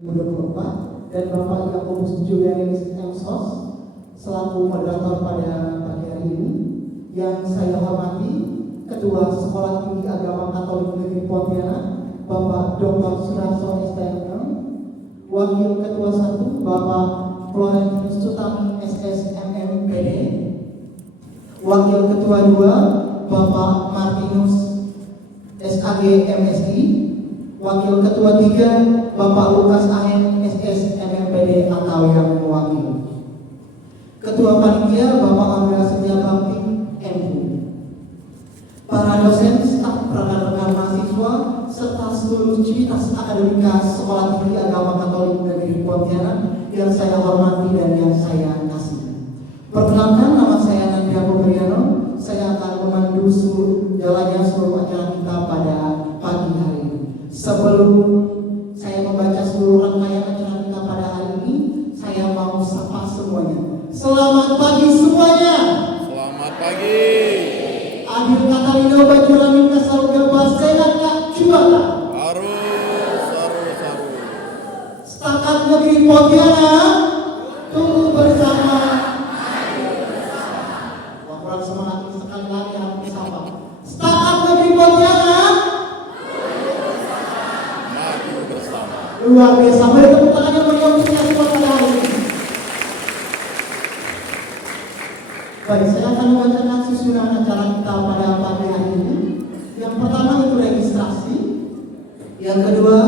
2024 dan Bapak Yakobus Julianus M. Sos selaku moderator pada pagi hari ini. Yang saya hormati Ketua Sekolah Tinggi Agama Katolik Negeri Pontianak Bapak Dr. Sunarso STM, Wakil Ketua 1 Bapak Florentius Sutami SSMMPD, Wakil Ketua 2 Bapak Martinus SAG MSI, Wakil Ketua 3 Bapak Lukas Ahen SSMMPD atau yang mewakili, Ketua Panitia Bapak Angga Setia Bakti MU, para dosen, staf, rekan-rekan mahasiswa, serta seluruh civitas akademika Sekolah Tinggi Agama Katolik Negeri Pontianak yang saya hormati dan yang saya kasihi. Perkenalkan, nama saya Nandria Pemberiano. Saya akan memandu jalannya seluruh acara kita pada pagi hari ini. Sebelum saya membaca seluruh rangkaian acara kita pada hari ini, saya mau sapa semuanya. Selamat pagi semuanya. Selamat pagi. Adil Katarino Baju Ramin Kasaruga Basengan Kak Juara. Harus. Setakat Negeri Pontianak, tunggu bersama. Wah, kurang semangat sekali lagi aku sapa. Setakat Negeri Pontianak, Maju bersama. luar biasa. Mari tepuk tangannya meriah untuk kita semua pada hari ini. Baik, saya akan membacakan susunan acara kita pada pagi hari ini. Yang pertama itu registrasi, yang kedua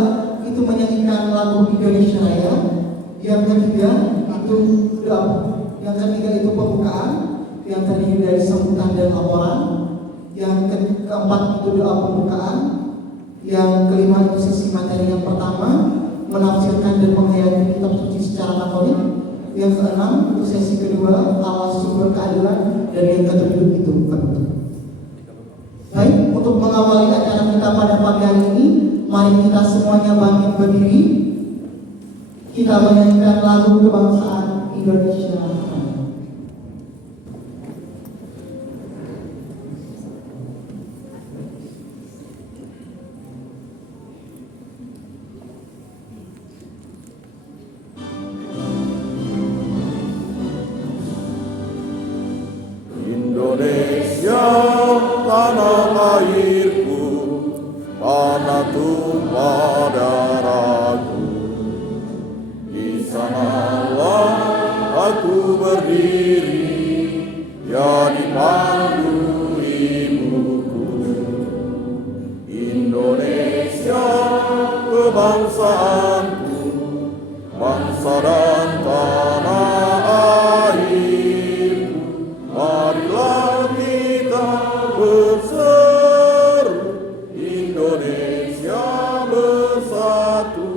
itu menyanyikan lagu Indonesia Raya, yang ketiga itu doa, yang ketiga itu pembukaan yang terdiri dari sambutan dan laporan, yang keempat itu doa pembukaan, yang kelima itu sesi materi yang pertama menafsirkan dan menghayati kitab suci secara Katolik, yang keenam itu sesi kedua awal sumber keadilan, dan yang ketujuh itu penutup. Baik, untuk mengawali acara kita pada pagi hari ini, mari kita semuanya bangkit berdiri. Kita menyanyikan lagu kebangsaan Indonesia. Indonesia tanah airku, tanah tumpah darahku. Di sanalah aku berdiri, ya dipandu ibuku. Indonesia kebangsaanku, bangsa dan tanah airku. Marilah kita berseru, Indonesia bersatu.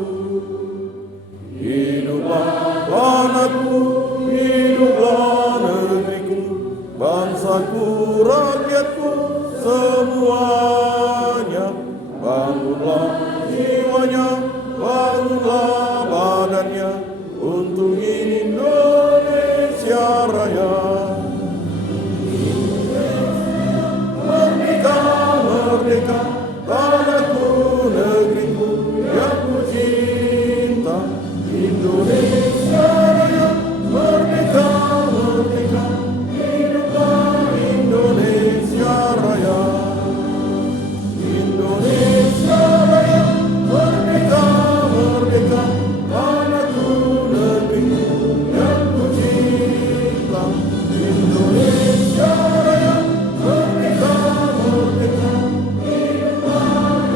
Hiduplah tanahku, hiduplah negeriku, bangsaku, rakyatku semuanya. Bangunlah jiwanya, bangunlah badannya, untuk Indonesia Raya. Merdeka, tanahku, negeriku yang ku cinta. Indonesia Raya, merdeka, hiduplah Indonesia Raya. Indonesia Raya, merdeka, tanahku, negeriku yang ku cinta. Indonesia Raya, merdeka,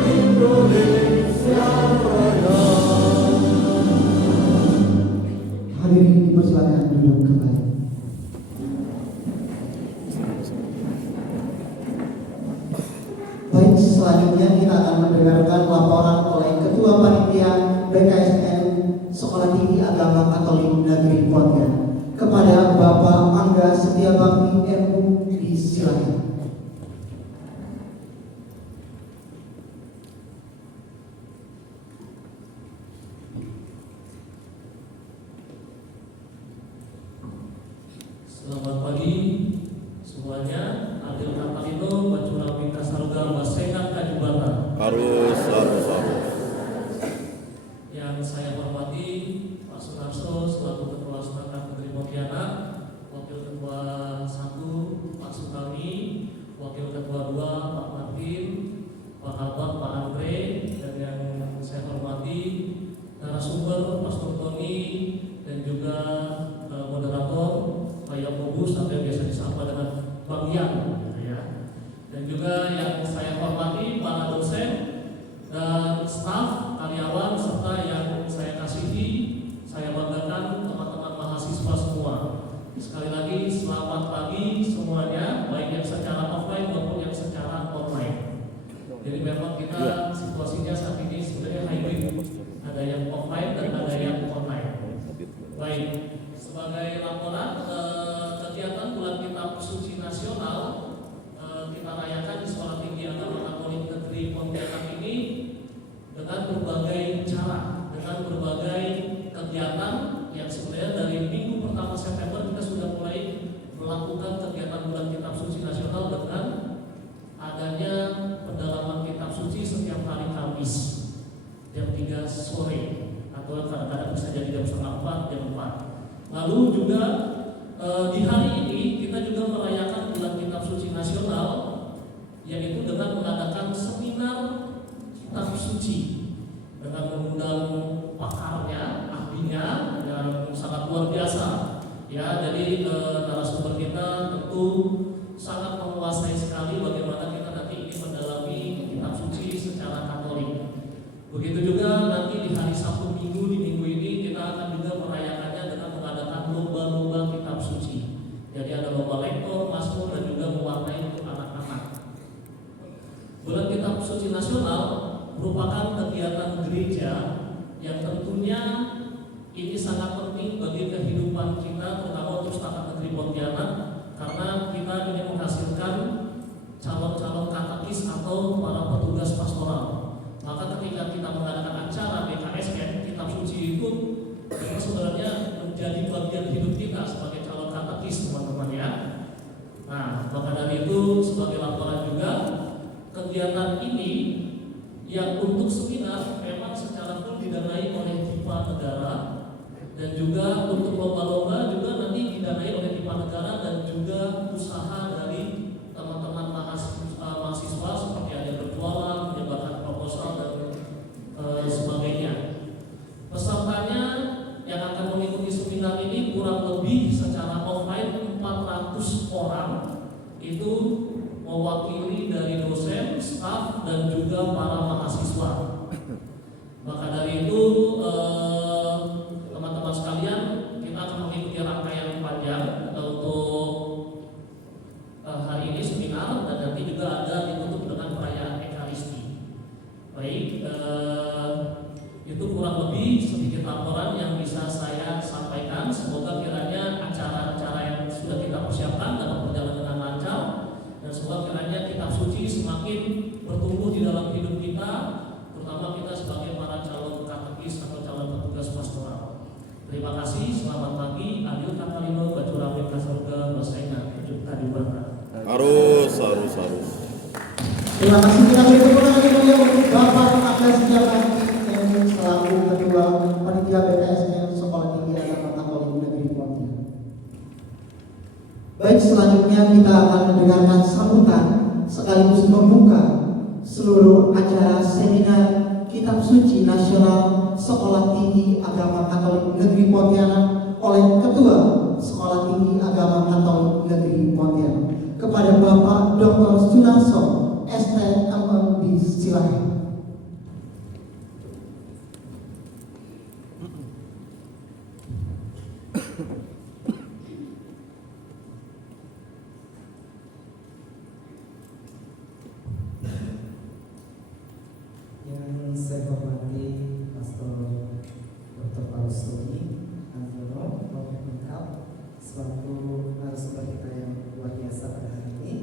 Indonesia Raya. Hadirin dipersilakan duduk kembali. Baik, selanjutnya kita akan mendengarkan laporan oleh Ketua Panitia BKSN Sekolah Tinggi Agama Katolik Negeri Pontianak kepada Bapak Angga Setia Bakti MU. Silakan. Selamat pagi semuanya. Adil Katarino Baju Ramin Kasaruga Basengan Kajubata. Harus. Yang saya hormati hormati Pak Sunarso selaku Ketua Sepakat Negeri Pontianak, Wakil Ketua 1 Pak Sukami, Wakil Ketua 2 Pak Martin, Pak Albert, Pak Andre, dan yang saya hormati narasumber Pastor Tony dan juga moderator Pak Yakobus atau yang biasa disapa dengan Bang Yang, gitu ya. Dan juga yang saya hormati para dosen dan staf, karyawan, serta yang saya kasihi, saya banggakan teman-teman mahasiswa semua. Sekali lagi selamat pagi semuanya, baik yang secara offline maupun yang secara online. Jadi memang kita situasinya saat ini sebenarnya hybrid, ada yang offline dan ada yang online. Baik, sebagai laporan kegiatan Bulan Kitab Suci Nasional kita rayakan di Sekolah Tinggi Agama Katolik Negeri Pontianak ini dengan berbagai cara, dengan berbagai kegiatan yang sebenarnya dari minggu pertama September kita sudah mulai melakukan kegiatan Bulan Kitab Suci Nasional dengan adanya pendalaman Kitab Suci setiap hari Kamis jam 3 sore atau kadang-kadang bisa jadi jam 3:30, jam 4. Lalu juga di hari ini kita juga merayakan Bulan Kitab Suci Nasional, yaitu dengan mengadakan seminar Kitab Suci dengan mengundang pakarnya, ahlinya yang sangat luar biasa. Ya, jadi narasumber kita tentu sangat menguasai sekali bagaimana kita nanti ini mendalami Kitab Suci secara Katolik. Begitu juga nanti di hari Sabtu Minggu, di minggu ini kita akan juga merayakannya dengan mengadakan lomba-lomba Kitab Suci. Jadi ada lomba lektor, mazmur, dan juga mewarnai untuk anak-anak. Bulan Kitab Suci Nasional merupakan kegiatan gereja yang tentunya ini sangat penting bagi kehidupan kita, terutama untuk Sepakat Negeri Pontianak, karena kita ingin menghasilkan calon-calon katekis atau para petugas pastoral. Maka ketika kita mengadakan acara BKSN, Kitab Suci itu sebenarnya menjadi bagian hidup kita sebagai calon katekis, teman-teman ya. Nah, maka dari itu sebagai laporan juga kegiatan ini yang untuk seminar memang secara full didanai oleh DIPA negara, dan juga untuk lomba-lomba juga nanti didanai oleh DIPA negara dan juga usaha dari teman-teman mahasiswa seperti ada yang berjualan, menyebarkan proposal dan sebagainya. Pesertanya yang akan mengikuti seminar ini kurang lebih secara offline 400 orang, itu mewakili dari dosen, staf, dan juga para mahasiswa. Maka dari itu teman-teman sekalian, kita akan mengikuti rangkaian panjang untuk hari ini seminar, dan nanti juga ada ditutup dengan perayaan Ekaristi. Baik, itu kurang lebih sedikit laporan yang bisa saya sampaikan. Semoga kiranya acara-acara yang sudah kita persiapkan dapat berjalan dengan lancar, dan semoga kiranya Kitab Suci semakin bertumbuh di dalam hidup kita, terutama kita sebagai para calon katekis atau calon petugas pastoral. Terima kasih, selamat pagi. Adil Katalino, Bacurami Kasurga, Basaina, Kadibata. Harus. Terima kasih, kita beri tepuk tangan yang mulia untuk Bapak Agus Setiabudi yang selaku Ketua Panitia BKSN Sekolah Tinggi Agama Katolik Negeri Pontianak. Baik, selanjutnya kita akan mendengarkan sambutan sekaligus membuka seluruh acara seminar Kitab Suci Nasional Sekolah Tinggi Agama Katolik Negeri Pontianak oleh Ketua Sekolah Tinggi Agama Katolik Negeri Pontianak kepada Bapak Dr. Sunarso STMM, silakan. Yang saya hormati Pastor Dr. Paulus Tony Angelo lengkap selaku narasumber kita yang luar biasa pada hari ini,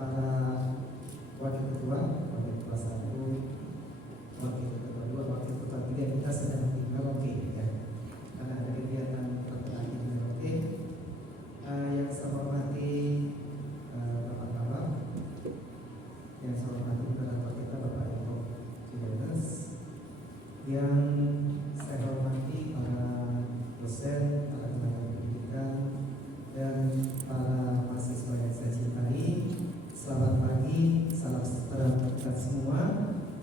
para wakil ketua 1, wakil ketua 2, wakil ketua 3 kita sedang di Merauke ya, karena ada kegiatan pertengahan di Merauke. Yang saya hormati Bapak-Bapak, yang saya hormati moderator kita Bapak Eko Jonas, yang saya hormati para dosen, para tenaga pendidikan, dan para mahasiswa yang saya cintai. Selamat pagi, salam sejahtera untuk kita semua.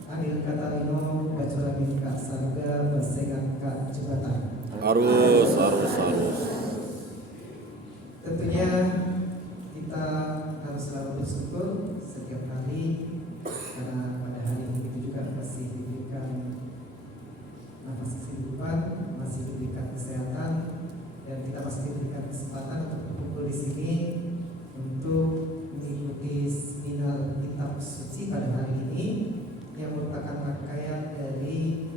Adil kata Rino, bacura minka sarga, bersengat kak jembatan. Harus. Tentunya kita harus selalu bersyukur setiap hari karena pada hari ini juga masih diberikan nafas kehidupan, masih diberikan kesehatan, dan kita masih diberikan kesempatan untuk berkumpul di sini untuk mengikuti seminar kitab suci pada hari ini yang merupakan rangkaian dari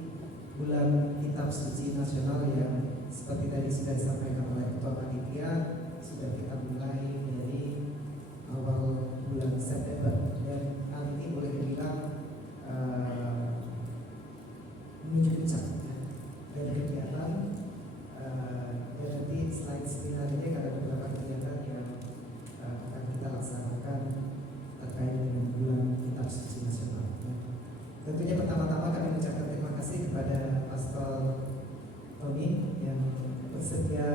bulan kitab suci nasional yang seperti tadi sudah disampaikan oleh Ketua Panitia, sudah kita mulai dari awal bulan September, dan hal ini boleh dibilang menuju puncak dari kegiatan. Jadi selain seminar ini ada beberapa kegiatan yang akan kita laksanakan terkait dengan bulan kitab suci nasional. Tentunya pertama-tama kami mengucapkan terima kasih kepada Pastor Tony yang bersedia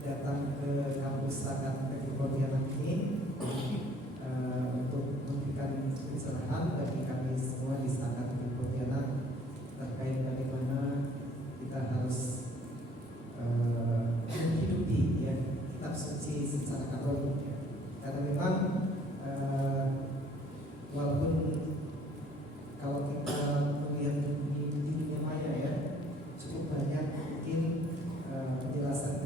datang ke kampus Rakat Negeri Pontianak ini untuk memberikan pencerahan bagi kami semua di Rakat Negeri Pontianak terkait bagaimana kita harus menghidupi kitab suci secara Katolik. Karena memang walaupun kalau kita melihat di dunia maya cukup banyak mungkin penjelasan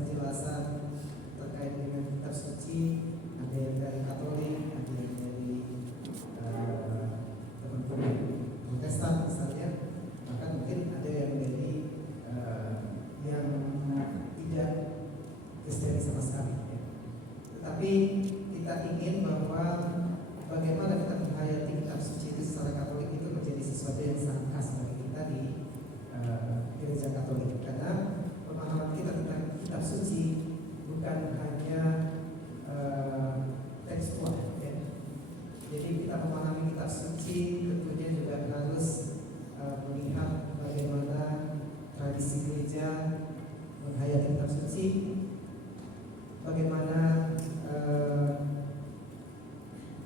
terkait dengan kitab suci, ada yang dari Katolik, ada yang dari teman-teman Protestan misalnya, bahkan mungkin ada yang dari yang tidak Kristen sama sekali. Tetapi kita ingin bahwa bagaimana kita menghayati kitab suci itu secara Katolik itu menjadi sesuatu yang sangat khas bagi kita di gereja Katolik, karena pemahaman kita tentang kitab suci bukan hanya tekstual. Jadi kita memahami kitab suci tentunya juga harus melihat bagaimana tradisi gereja menghayati kitab suci, bagaimana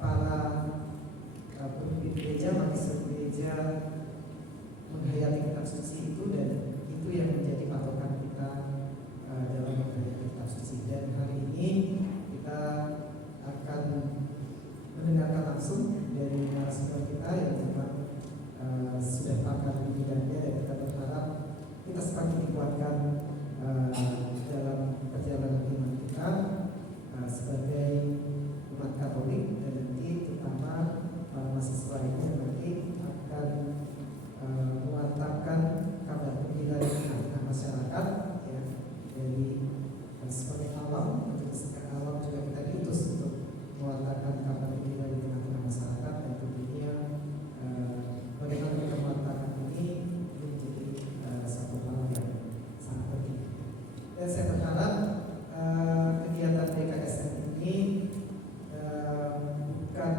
para pemimpin gereja, magister gereja menghayati kitab suci itu, dan itu yang menjadi patokan kita dalam menghayati kitab suci. Dan hari ini kita akan mendengarkan langsung dari narasumber kita yang memang sudah pakar di bidangnya, dan kita berharap kita semakin dikuatkan dalam perjalanan iman kita sebagai umat Katolik, dan nanti terutama para mahasiswa ini nanti akan mewartakan kabar gembira di tengah masyarakat dari sebagai awam, untuk sebagai awam juga kita diutus untuk mewartakan kabar gembira di tengah masyarakat, dan tentunya bagaimana kita mewartakan ini menjadi satu hal yang sangat penting. Dan saya berharap kegiatan DKSN ini bukan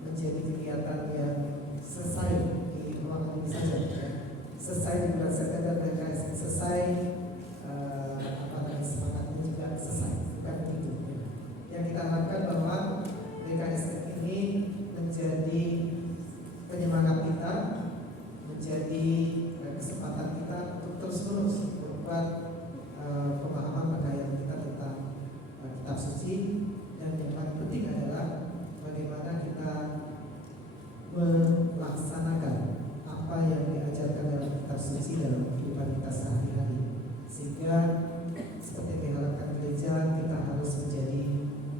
menjadi kegiatan yang selesai di ruangan ini saja, selesai di bulan September DKSN selesai, semangatnya juga selesai, bukan begitu. Yang kita harapkan bahwa DKSN ini menjadi penyemangat kita, menjadi kesempatan kita untuk terus-menerus membuat pemahaman menghayati kita tentang kitab suci, dan yang paling penting adalah bagaimana kita melaksanakan apa yang diajarkan dalam kitab suci dalam kehidupan kita sehari-hari, sehingga seperti yang diharapkan gereja, kita harus menjadi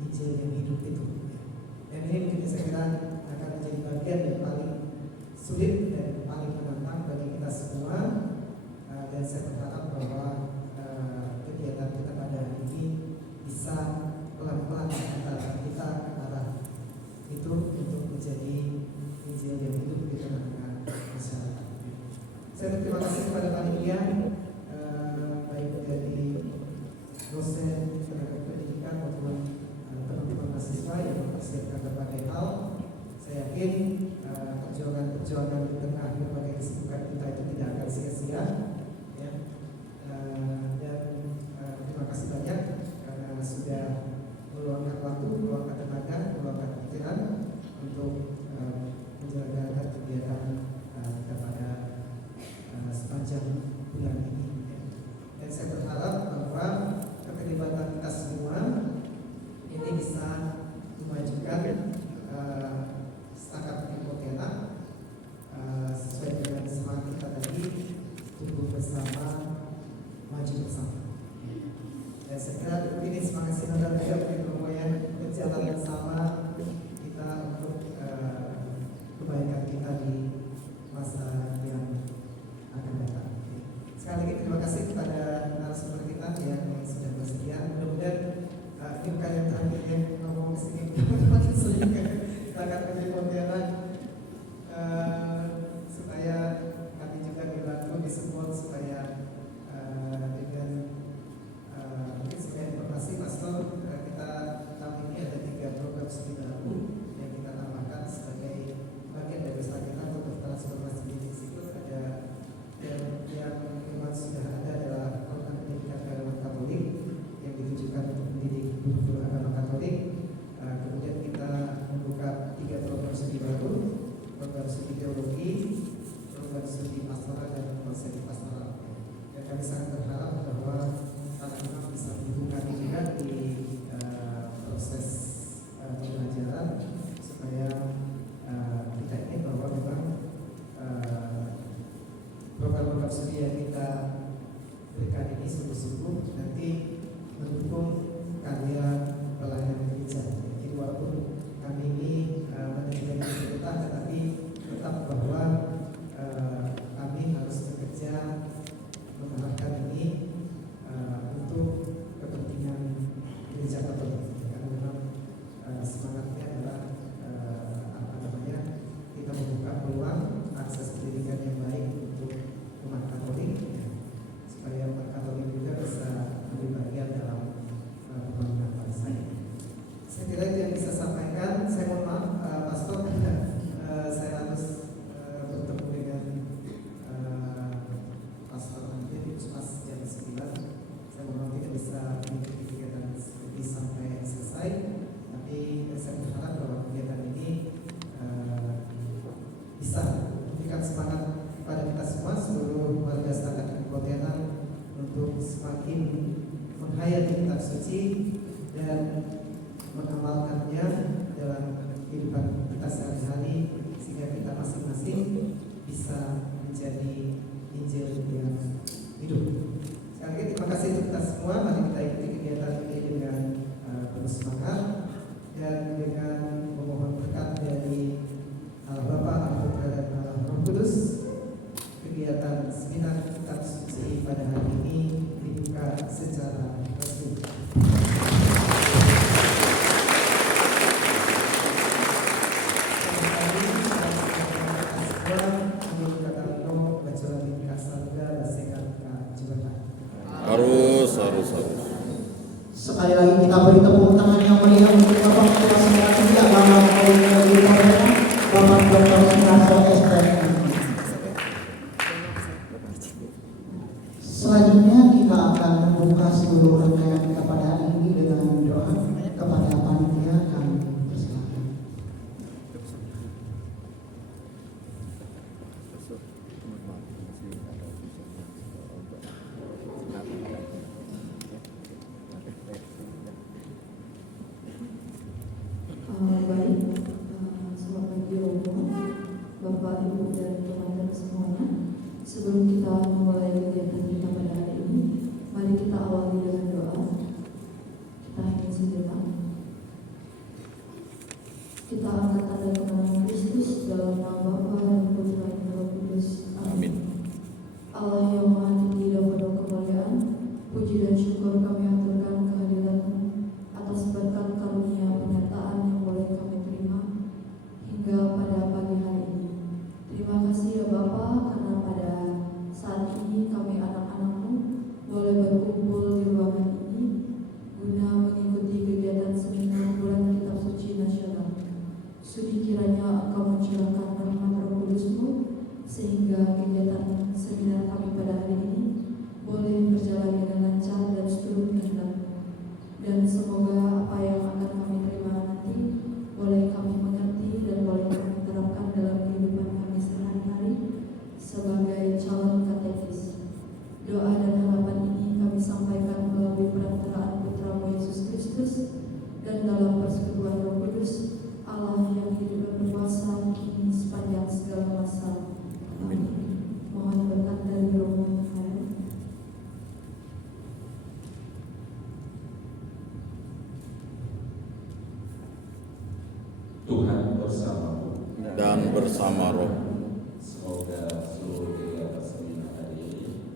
Injil yang hidup itu. Dan ini mungkin saya kira akan menjadi bagian yang paling sulit dan paling menantang bagi kita semua, dan saya berharap bahwa kegiatan kita pada hari ini bisa pelan-pelan mengantarkan kita ke arah itu untuk menjadi Injil yang hidup di tengah-tengah masyarakat. Saya berterima kasih kepada panitia, baik dari dosen, tenaga pendidikan maupun teman-teman mahasiswa yang mempersiapkan berbagai hal. Saya yakin perjuangan di tengah berbagai kesibukan kita itu tidak akan sia-sia, ya. Dan terima kasih banyak karena sudah meluangkan waktu, meluangkan tenaga, meluangkan pikiran untuk menjalankan kegiatan kita pada sepanjang bulan ini. Dan saya berharap bahwa keterlibatan kita semua ini bisa memajukan setakat di Pontianak sesuai dengan semangat kita tadi, tumbuh bersama, maju bersama. Dan saya kira ini semangat sinodal juga yang berjalan bersama kita untuk kebaikan kita di masa yang akan datang. Sekali lagi terima kasih kepada narasumber kita yang sudah bersedia. Mudah-mudahan ini bukan yang terakhir yang ngomong kesini. Makin sering kita akan menjadi Pontianak supaya kami juga dibantu disupport supaya dengan mungkin sebagai informasi Pastor, kita tahun ini ada 3 program studi baru yang kita tambahkan sebagai bagian dari usaha kita untuk transformasi bisnis. Itu ada yang memang sudah ada adalah program pendidikan keagamaan Katolik yang ditujukan untuk mendidik guru agama Katolik. Kemudian kita membuka 3 program studi baru, program studi teologi, program studi pastoral dan konsep pastoral. Dan kami sangat berharap bahwa anak-anak bisa mendukung juga di proses pembelajaran supaya kita ingin bahwa memang program-program studi yang kita berikan ini sungguh-sungguh nanti mendukung karya pelayanan gereja. Jadi walaupun kami ini manajemen pemerintah, tetapi tetap bahwa kami harus bekerja mengarahkan ini untuk kepentingan gereja Katolik. Karena memang semangatnya adalah kita membuka peluang akses pendidikan yang baik untuk umat Katolik, supaya umat Katolik juga bisa lebih bagian dalam pembangunan bangsa ini. Saya kira itu yang bisa sampaikan. Saya mohon maaf, Pastor, saya harus bertemu dengan Pastor nanti pas jam 9. Saya mohon maaf tidak bisa mengikuti kegiatan ini sampai selesai, tapi saya berharap bahwa kegiatan ini bisa memberikan semangat kepada kita semua, seluruh warga Setakat Pontianak, untuk semakin menghayati kitab suci dan mengamalkannya dalam kehidupan kita sehari-hari, sehingga kita masing-masing bisa menjadi Injil yang hidup. Sekali lagi terima kasih untuk kita semua. Mari kita ikuti kegiatan ini dengan penuh semangat dan dengan memohon berkat dari Allah Bapa, Allah Putra dan Allah Roh Kudus. Kegiatan seminar kitab suci pada hari ini dibuka secara resmi. Harus. Sekali lagi kita beri tepuk tangan yang meriah untuk Bapak Ketua Semua Tinggi Agama Katolik Negeri Pontianak, Bapak Dr. Sunarso SPM. Selanjutnya kita akan membuka seluruh rangkaian kita pada hari ini dengan doa kepada panitia. Kami persilakan. Baik, selamat pagi Romo, Bapak, Ibu, dan teman-teman semuanya. Sebelum kita memulai kegiatan kita pada hari ini, mari kita awali dengan doa. Kita hening sejenak. Kita angkat tanda kemenangan Kristus dalam nama Bapa dan Putra dan Roh Kudus. Amin. Allah yang Maha Tinggi dan penuh kemuliaan, puji dan syukur kami aturkan kehadirat-Mu atas berkat karunia penyertaan yang boleh kami terima hingga pada pagi hari ini. Terima kasih ya Bapa, karena pada saat ini kami anak-anak-Mu boleh berkumpul di ruangan ini guna mengikuti kegiatan seminar bulan kitab suci nasional. Sudi kiranya Engkau mencurahkan bersama roh. Semoga seluruh kegiatan seminar hari ini,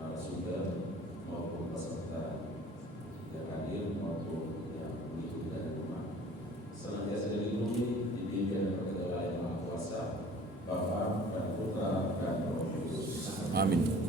narasumber maupun peserta yang hadir maupun yang mengikuti dari rumah, senantiasa dilindungi, dibimbing dan berketuaan yang Maha Kuasa, Bapa dan Putra dan Roh Kudus. Amin.